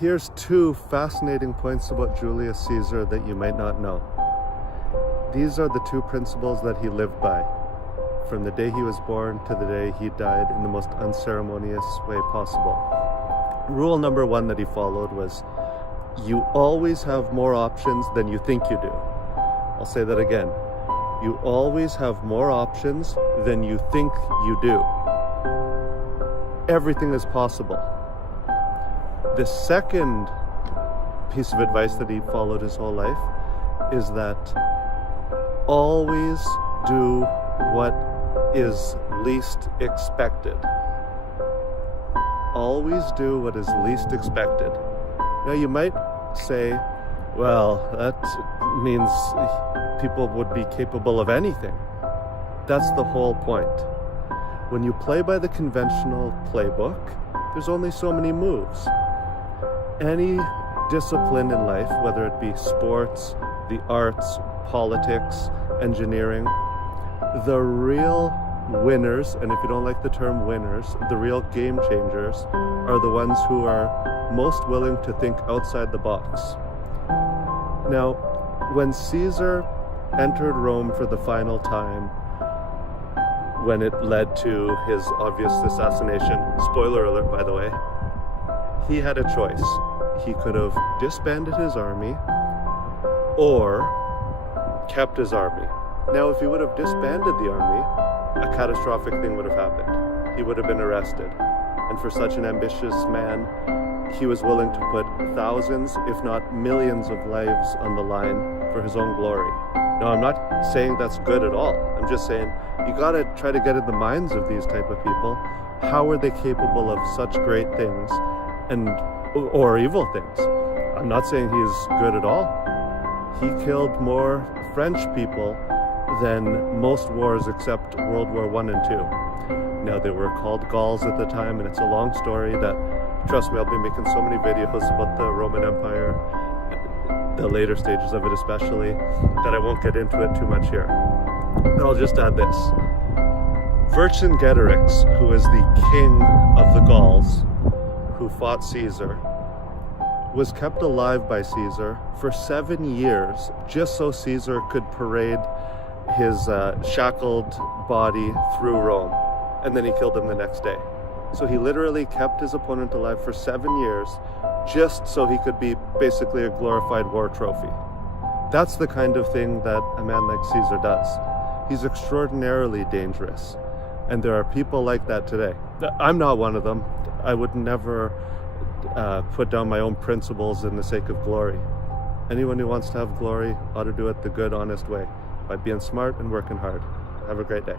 Here's two fascinating points about Julius Caesar that you might not know. These are the two principles that he lived by, from the day he was born to the day he died, in the most unceremonious way possible. Rule number one that he followed was, you always have more options than you think you do. I'll say that again. You always have more options than you think you do. Everything is possible. The second piece of advice that he followed his whole life is that always do what is least expected. Always do what is least expected. Now you might say, well, that means people would be capable of anything. That's the whole point. When you play by the conventional playbook, there's only so many moves. Any discipline in life, whether it be sports, the arts, politics, engineering, the real winners, and if you don't like the term winners, the real game changers are the ones who are most willing to think outside the box. Now, when Caesar entered Rome for the final time, when it led to his obvious assassination, spoiler alert by the way, he had a choice. He could have disbanded his army or kept his army. Now, if he would have disbanded the army, a catastrophic thing would have happened. He would have been arrested. And for such an ambitious man, he was willing to put thousands, if not millions of lives on the line for his own glory. Now, I'm not saying that's good at all. I'm just saying you gotta try to get in the minds of these type of people. How are they capable of such great things or evil things? I'm not saying he's good at all. He killed more French people than most wars except World War I and II. Now, they were called Gauls at the time, and it's a long story that, trust me, I'll be making so many videos about the Roman Empire, the later stages of it especially, that I won't get into it too much here. But I'll just add this. Vercingetorix, who is the king of the Gauls, who fought Caesar, was kept alive by Caesar for 7 years just so Caesar could parade his shackled body through Rome, and then he killed him the next day. So he literally kept his opponent alive for 7 years just so he could be basically a glorified war trophy. That's the kind of thing that a man like Caesar does. He's extraordinarily dangerous, and there are people like that today. I'm not one of them. I would never put down my own principles in the sake of glory. Anyone who wants to have glory ought to do it the good, honest way, by being smart and working hard. Have a great day.